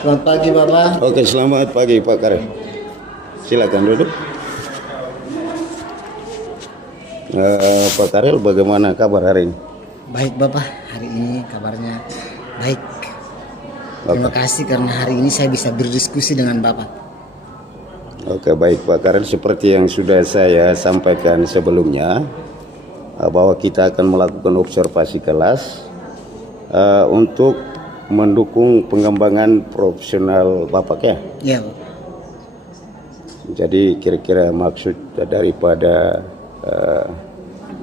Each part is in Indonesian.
Selamat pagi Bapak. Oke, selamat pagi Pak Karel. Silakan duduk. Pak Karel, bagaimana kabar hari ini? Baik Bapak, hari ini kabarnya baik. Terima kasih karena hari ini saya bisa berdiskusi dengan Bapak. Oke, baik Pak Karel. Seperti yang sudah saya sampaikan sebelumnya, bahwa kita akan melakukan observasi kelas untuk mendukung pengembangan profesional Bapak ya. Ya Bapak. Jadi kira-kira maksud daripada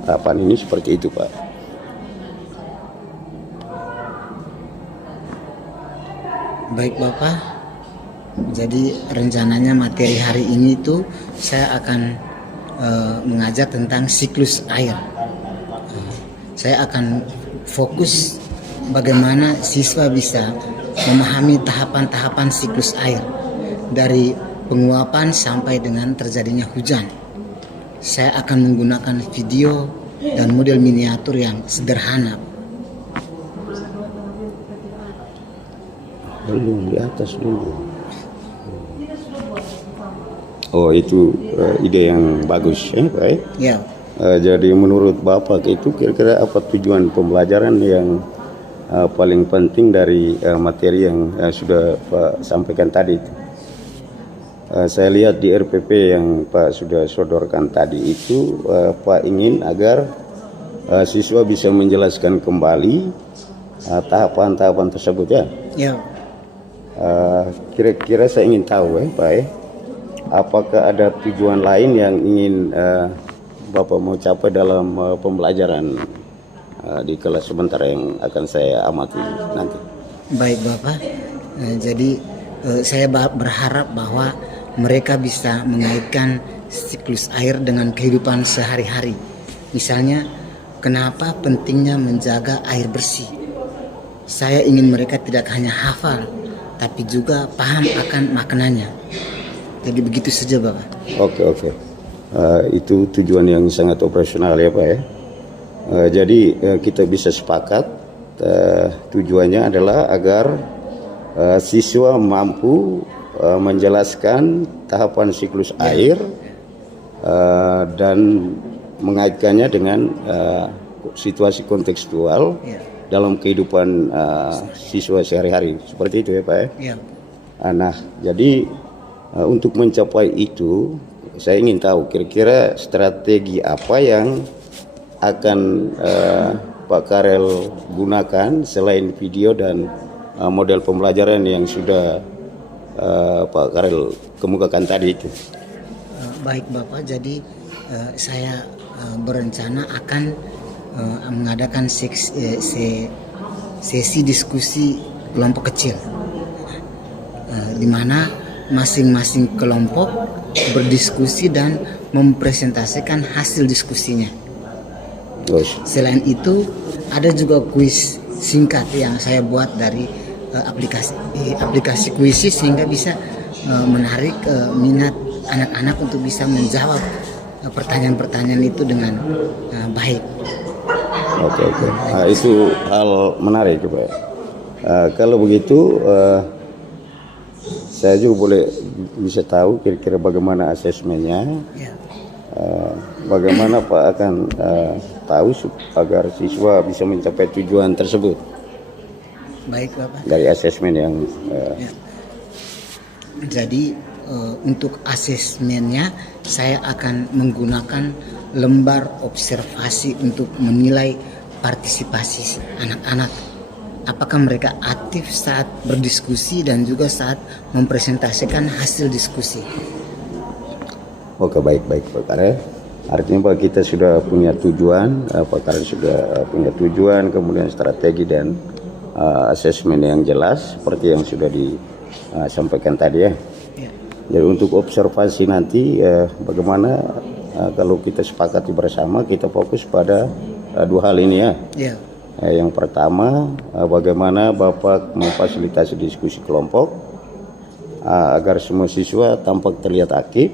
tahapan ini seperti itu Pak. Baik Bapak. Jadi rencananya materi hari ini itu saya akan mengajar tentang siklus air. Saya akan fokus bagaimana siswa bisa memahami tahapan-tahapan siklus air dari penguapan sampai dengan terjadinya hujan. Saya akan menggunakan video dan model miniatur yang sederhana. Belum, di atas dulu. Oh, itu ide yang bagus ya Pak. Ya. Jadi menurut Bapak itu kira-kira apa tujuan pembelajaran yang paling penting dari materi yang sudah Pak sampaikan tadi itu? Saya lihat di RPP yang Pak sudah sodorkan tadi itu Pak ingin agar siswa bisa menjelaskan kembali tahapan-tahapan tersebut ya. Ya. Kira-kira saya ingin tahu Pak apakah ada tujuan lain yang ingin Bapak mau capai dalam pembelajaran di kelas sementara yang akan saya amati nanti? Baik Bapak, jadi saya berharap bahwa mereka bisa mengaitkan siklus air dengan kehidupan sehari-hari. Misalnya, kenapa pentingnya menjaga air bersih? Saya ingin mereka tidak hanya hafal, tapi juga paham akan maknanya. Jadi begitu saja Bapak. Oke. Itu tujuan yang sangat operasional ya Pak ya. Jadi kita bisa sepakat tujuannya adalah agar siswa mampu menjelaskan tahapan siklus air dan mengaitkannya dengan situasi kontekstual dalam kehidupan siswa sehari-hari. Seperti itu ya Pak ya. Nah, jadi untuk mencapai itu saya ingin tahu kira-kira strategi apa yang akan Pak Karel gunakan selain video dan model pembelajaran yang sudah Pak Karel kemukakan tadi itu. Baik Bapak, jadi saya berencana akan mengadakan sesi diskusi kelompok kecil, di mana masing-masing kelompok berdiskusi dan mempresentasikan hasil diskusinya. Selain itu, ada juga kuis singkat yang saya buat dari aplikasi kuis sehingga bisa menarik minat anak-anak untuk bisa menjawab pertanyaan-pertanyaan itu dengan baik. Oke. Itu hal menarik Pak. Kalau begitu saya juga bisa tahu kira-kira bagaimana asesmennya. Bagaimana Pak akan tahu agar siswa bisa mencapai tujuan tersebut? Baik Bapak. Dari asesmen yang Jadi untuk asesmennya saya akan menggunakan lembar observasi untuk menilai partisipasi anak-anak. Apakah mereka aktif saat berdiskusi dan juga saat mempresentasikan hasil diskusi. Oke, baik Pak Karel. Artinya Pak kita sudah punya tujuan, Pak Karel sudah punya tujuan, kemudian strategi dan asesmen yang jelas seperti yang sudah disampaikan tadi ya. Jadi untuk observasi nanti bagaimana kalau kita sepakati bersama kita fokus pada dua hal ini ya. Yang pertama bagaimana Bapak memfasilitasi diskusi kelompok agar semua siswa tampak terlihat aktif,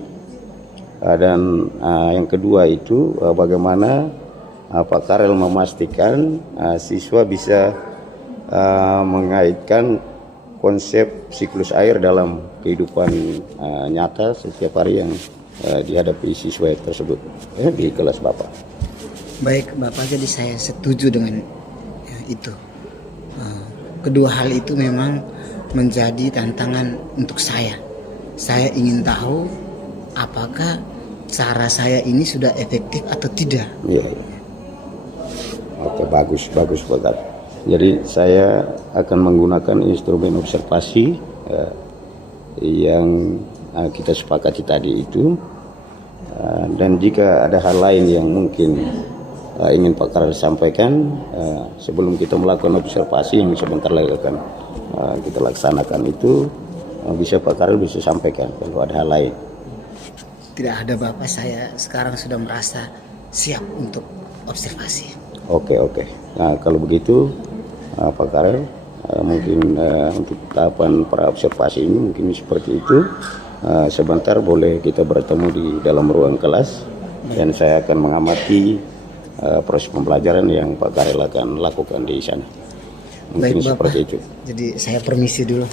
dan yang kedua itu bagaimana Pak Karel memastikan siswa bisa mengaitkan konsep siklus air dalam kehidupan nyata setiap hari yang dihadapi siswa tersebut di kelas Bapak. Baik Bapak, jadi saya setuju dengan itu. Kedua hal itu memang menjadi tantangan untuk saya. Saya ingin tahu apakah cara saya ini sudah efektif atau tidak. Iya. Oke, bagus Pak Kar. Jadi saya akan menggunakan instrumen observasi yang kita sepakati tadi itu, dan jika ada hal lain yang mungkin ingin Pak Karel sampaikan sebelum kita melakukan observasi yang sebentar lagi akan kita laksanakan itu, bisa Pak Karel bisa sampaikan kalau ada hal lain. Tidak ada Bapak, saya sekarang sudah merasa siap untuk observasi. Oke. Nah kalau begitu Pak Karel, mungkin untuk tahapan pra observasi ini mungkin seperti itu. Sebentar boleh kita bertemu di dalam ruang kelas dan saya akan mengamati proses pembelajaran yang Pak Karel akan lakukan di sana. Mungkin Baik, seperti Bapak. itu. Jadi saya permisi dulu.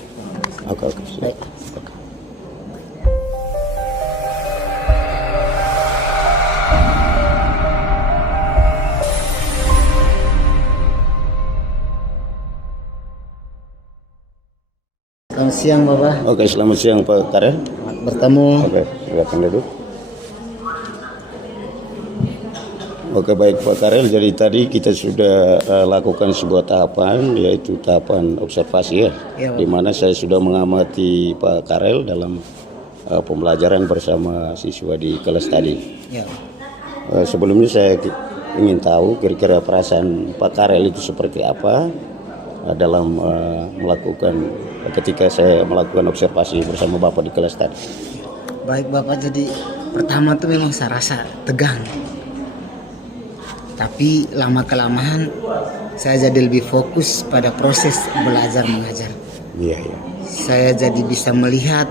Oke. Baik. Selamat siang Bapak. Oke, selamat siang Pak Karel. Bertemu. Oke, silakan duduk. Oke, baik Pak Karel. Jadi tadi kita sudah lakukan sebuah tahapan, yaitu tahapan observasi ya, Ya, Pak. di mana saya sudah mengamati Pak Karel dalam pembelajaran bersama siswa di kelas tadi. Ya. Sebelumnya saya ingin tahu kira-kira perasaan Pak Karel itu seperti apa dalam melakukan ketika saya melakukan observasi bersama Bapak di kelas tadi. Baik Bapak, jadi pertama tuh memang saya rasa tegang. Tapi lama-kelamaan saya jadi lebih fokus pada proses belajar mengajar. Iya. Saya jadi bisa melihat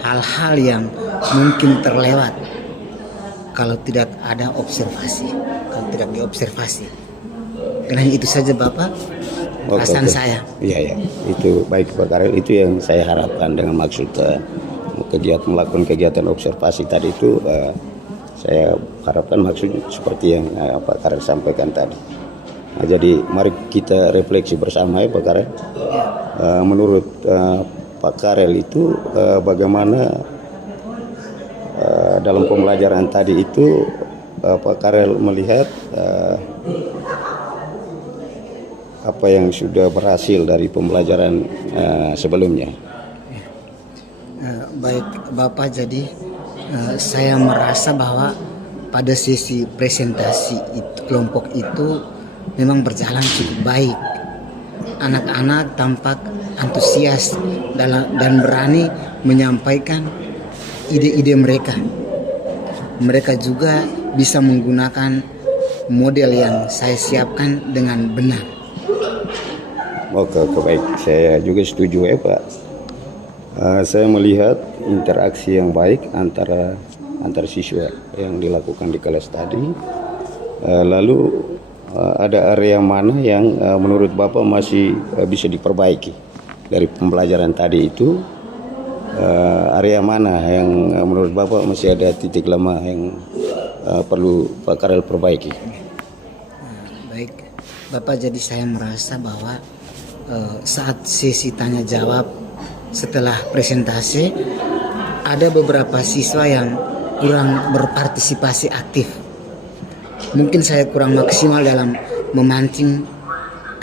hal-hal yang mungkin terlewat kalau tidak ada observasi, kalau tidak diobservasi. Dengan itu saja Bapak, perasaan saya. Iya. Itu baik Pak Karel, itu yang saya harapkan dengan maksud melakukan kegiatan observasi tadi itu. Saya harapkan maksudnya seperti yang Pak Karel sampaikan tadi. Nah, jadi mari kita refleksi bersama ya Pak Karel. Menurut Pak Karel itu bagaimana dalam pembelajaran tadi itu Pak Karel melihat apa yang sudah berhasil dari pembelajaran sebelumnya. Baik Bapak, jadi saya merasa bahwa pada sesi presentasi kelompok itu memang berjalan cukup baik. Anak-anak tampak antusias dan berani menyampaikan ide-ide mereka. Mereka juga bisa menggunakan model yang saya siapkan dengan benar. Oke, baik. Saya juga setuju ya Pak. Saya melihat interaksi yang baik antara siswa yang dilakukan di kelas tadi. Lalu ada area mana yang menurut Bapak masih bisa diperbaiki dari pembelajaran tadi itu? Area mana yang menurut Bapak masih ada titik lemah yang perlu Pak Karel perbaiki? Baik Bapak, jadi saya merasa bahwa saat sesi tanya jawab setelah presentasi ada beberapa siswa yang kurang berpartisipasi aktif. Mungkin saya kurang maksimal dalam memancing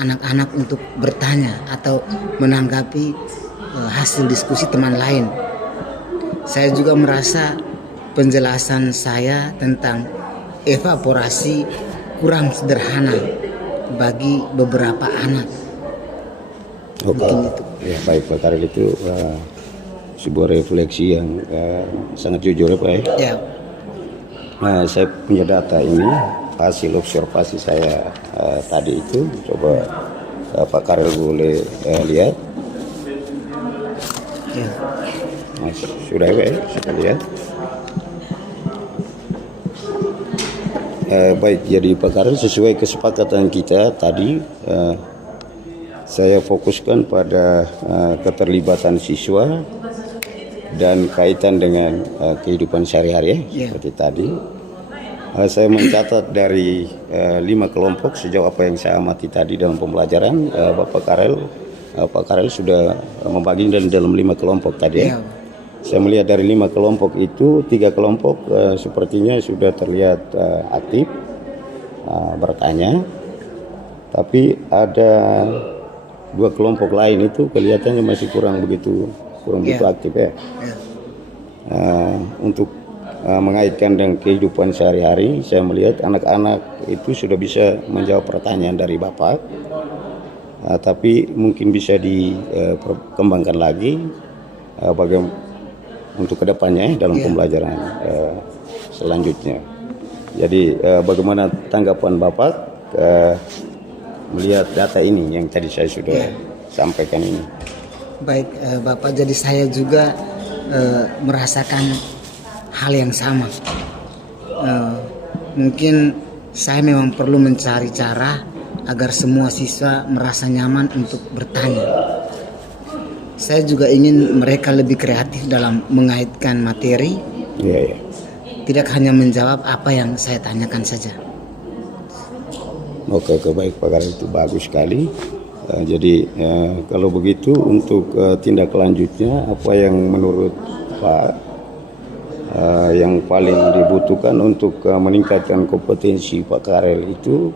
anak-anak untuk bertanya atau menanggapi hasil diskusi teman lain. Saya juga merasa penjelasan saya tentang evaporasi kurang sederhana bagi beberapa anak. Oke. Itu. Ya, baik Pak Karel, itu sebuah refleksi yang sangat jujur ya Pak ya. Ya. Nah, saya punya data ini hasil observasi saya tadi itu, coba Pak Karel boleh lihat. Ya. Nah, sudah ya Pak ya, kita lihat. Baik, jadi Pak Karel sesuai kesepakatan kita tadi, saya fokuskan pada keterlibatan siswa dan kaitan dengan kehidupan sehari-hari seperti tadi. Saya mencatat dari 5 kelompok sejauh apa yang saya amati tadi dalam pembelajaran. Pak Karel sudah membagi dalam 5 kelompok tadi. Saya melihat dari 5 kelompok itu 3 kelompok sepertinya sudah terlihat aktif bertanya, tapi ada 2 kelompok lain itu kelihatannya masih kurang begitu aktif ya. Untuk mengaitkan dengan kehidupan sehari-hari, saya melihat anak-anak itu sudah bisa menjawab pertanyaan dari Bapak, tapi mungkin bisa dikembangkan lagi bagaimana untuk kedepannya dalam pembelajaran selanjutnya. Jadi bagaimana tanggapan Bapak melihat data ini yang tadi saya sudah sampaikan ini? Baik, Bapak, jadi saya juga merasakan hal yang sama. Mungkin saya memang perlu mencari cara agar semua siswa merasa nyaman untuk bertanya. Saya juga ingin mereka lebih kreatif dalam mengaitkan materi, tidak hanya menjawab apa yang saya tanyakan saja. Oke, baik Pak Karel, itu bagus sekali. Jadi kalau begitu untuk tindak lanjutnya apa yang menurut Pak yang paling dibutuhkan untuk meningkatkan kompetensi Pak Karel itu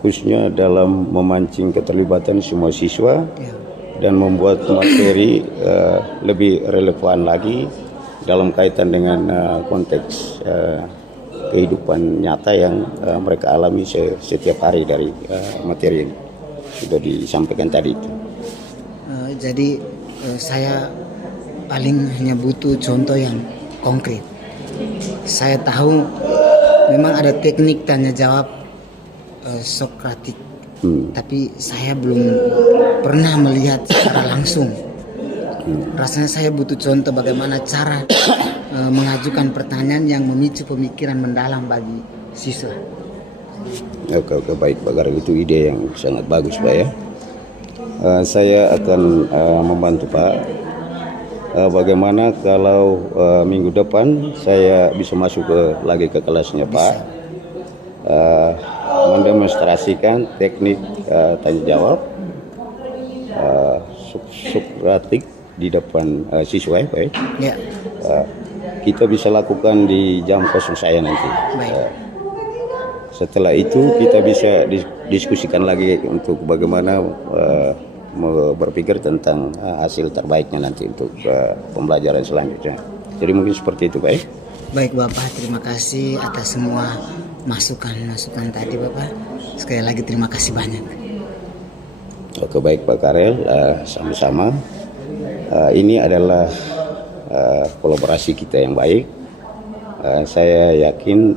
khususnya dalam memancing keterlibatan semua siswa dan membuat materi lebih relevan lagi dalam kaitan dengan konteks kehidupan nyata yang mereka alami setiap hari dari materi yang sudah disampaikan tadi itu. Jadi saya paling hanya butuh contoh yang konkret. Saya tahu memang ada teknik tanya jawab Sokratik, tapi saya belum pernah melihat secara langsung. Rasanya saya butuh contoh bagaimana cara mengajukan pertanyaan yang memicu pemikiran mendalam bagi siswa. Oke, baik Pak Karel, itu ide yang sangat bagus Pak ya. Saya akan membantu Pak. Bagaimana kalau minggu depan saya bisa masuk lagi ke kelasnya Pak, mendemonstrasikan teknik tanya jawab Sokratik di depan siswa ya Pak ya. Kita bisa lakukan di jam kosong saya nanti. Setelah itu kita bisa diskusikan lagi untuk bagaimana berpikir tentang hasil terbaiknya nanti untuk pembelajaran selanjutnya. Jadi mungkin seperti itu Pak. Baik Bapak, terima kasih atas semua masukan-masukan tadi Bapak. Sekali lagi terima kasih banyak. Oke, baik Pak Karel, sama-sama. Ini adalah kolaborasi kita yang baik. Saya yakin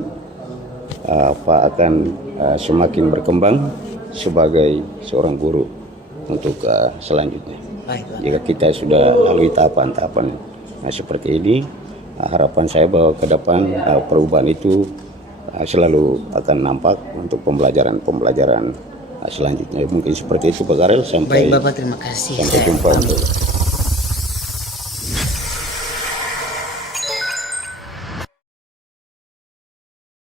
Pak akan semakin berkembang sebagai seorang guru untuk selanjutnya. Baik, Pak. Jika kita sudah lalui tahapan-tahapan seperti ini, harapan saya bahwa ke depan perubahan itu selalu akan nampak untuk pembelajaran selanjutnya. Mungkin seperti itu Pak Karel. Baik Bapak, terima kasih. Sampai jumpa.